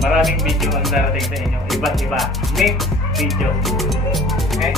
Maraming video ang darating sa inyo. Iba't iba. Mixed video. Okay?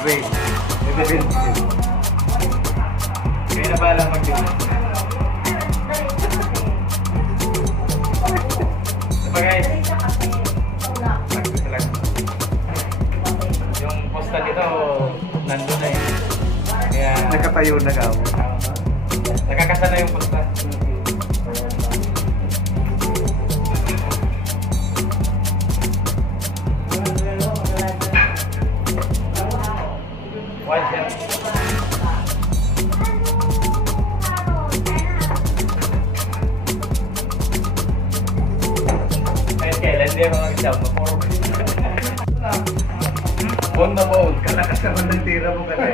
Green. Green. Kaya na ba lang mag-green? Sabagay. Yung postal dito, nandun na eh. Kaya... Nakatayo na ka. Nakakasa na yung postal. One shot. Kahit kailan din mga exam mo po. Bond na bond. Kalakas naman ng tira mo kasi.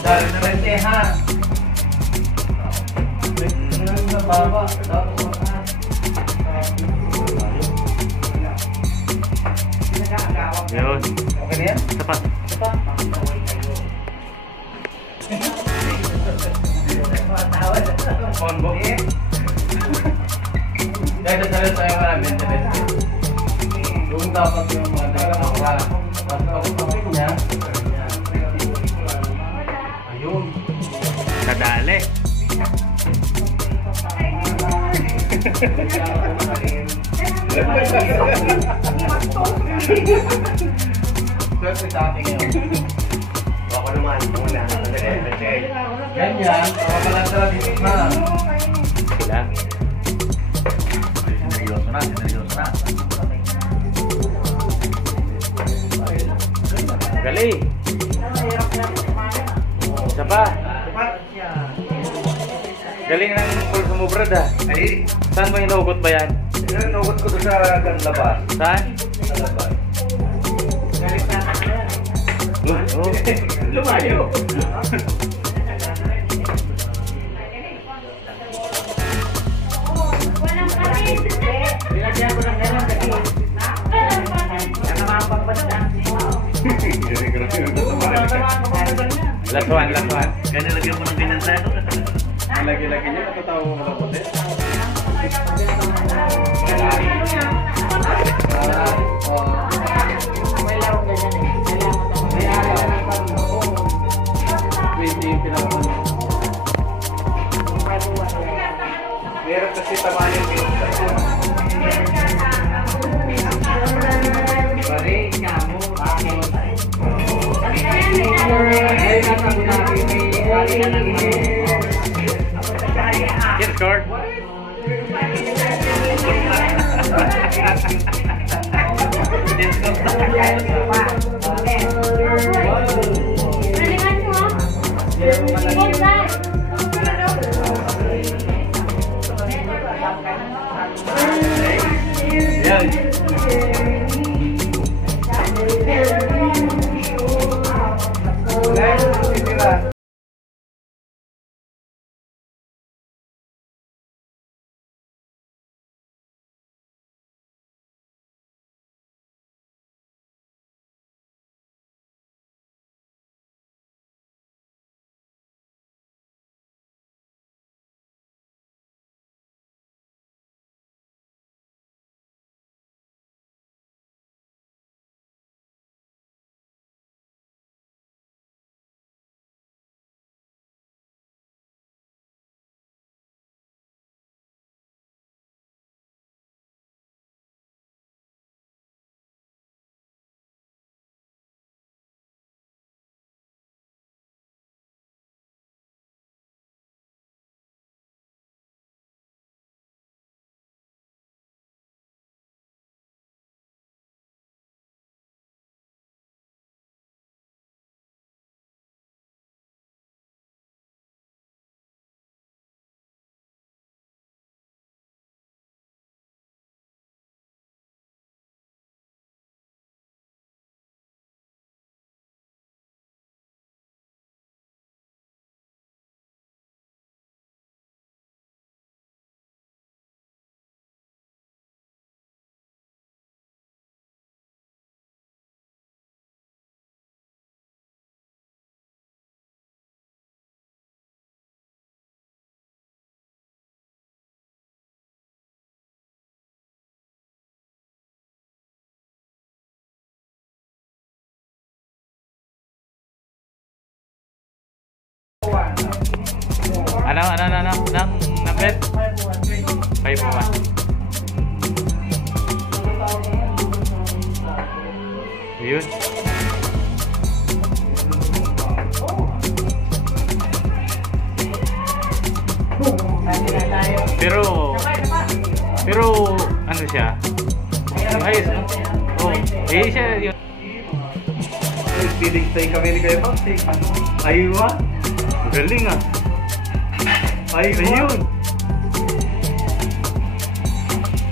Dahil na lang siya ha. Yun. Okay na yan? Sapat. Combo. Dahil sa rin tayo maraming internet. Yung dapat yung mga nakakawala. Pag-pag-pag niya. Ayun. Kadali. Swerte sa ating ngayon. Ako naman, muna. Ganyan, makakalantara dito na. Sila. Seryoso na. Galing. Isa pa. Galing ng full sumubrad ha. Ay, Saan mo hinugot ba yan? inugot ko doon sa labas. Saan? Sa labas. Oh. Lumayo. Binagyan ko ng gano'n kasi Last one. Kaya nilagyan mo ng ganyan sa'yo. Lagi-lagi niya, natatawa mo lang puti. may larong ganyan eh. Meron kasi tamahan yung Pare, kamo. Get scored. Yan. Ano? Nang bet? 5-1. Yun. Pero ano siya? Ayos. Oh, siya yun. Feeling stay kami ni Kuya Pops eh. Aywa. Galing ah. Ayun.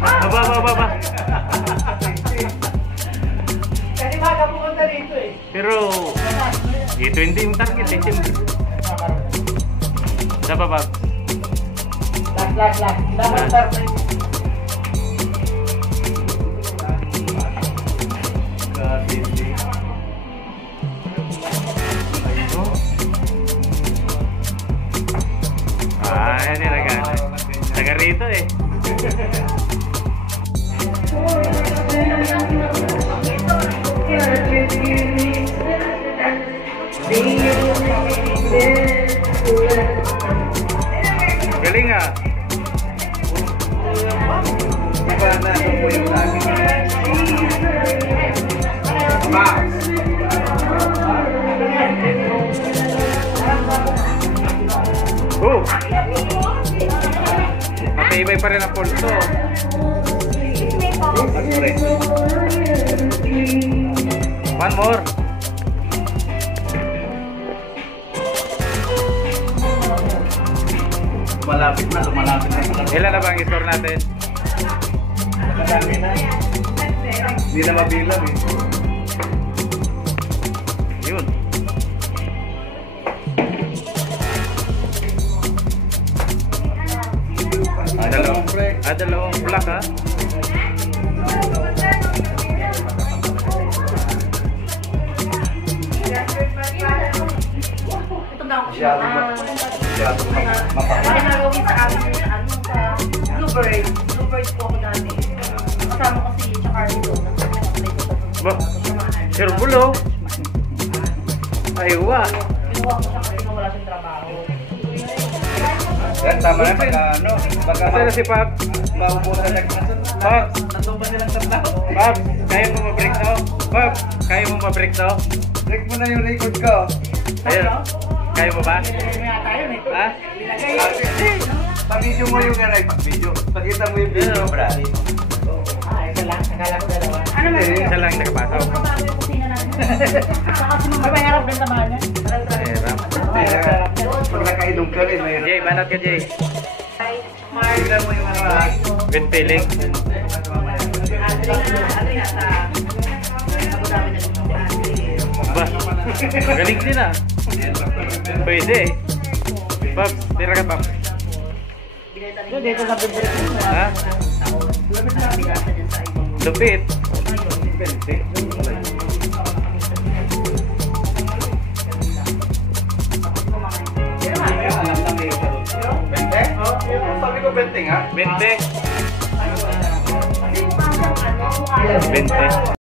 Aba. Kasi baka pumunta rito eh. Pero ito hindi yung target eh, siyempre. Sa baba. Last. Dapat start na yun. Yan yung nagana. Taga rito eh. Galing ah. Iba na ito po yung lagi. Oh! Matibay pa rin ang pulso. One more. Lumalapit na sa Ilan na ba ang score natin? Madami na. Hindi na mabilang eh. Yun. Dalawang black ha. Ito na ako Masyado Kaya nagawin sa amin yung sa Bluebird. Bluebird po ako dati. Kasama ko si Chacardo. Ba? Sir Bulo. Aywa. Kinuha ko siya kasi wala siyang trabaho. Yan, tama na pagka ano. Baka Asa na si Pab? maubusan na. Pab, Nandun ba silang tatlo? Pab, kaya mo ma-break to? Pab, kaya mo ma-break to? Break mo na yung record ko. Ayun. Kaya mo ba? May ata yun eh. Ha? Pa-video mo yung video. Pakita mo yung video, brad. Isa lang. Akala ko dalawa. Ano man? Isa lang nakapasok. Bago yung kusina natin. Saka si Mama. May harap din naman niya. Hirap. Pag nakainom ka rin, mayroon. Jay, banat ka Jay. Tignan mo yung ano. With feeling. Ba? Galing din ah. Pwede eh. Pab, tira ka Pab. Dito sa bibig mo. Ha? Lupit. Sabi ko 20 nga. 20. 20.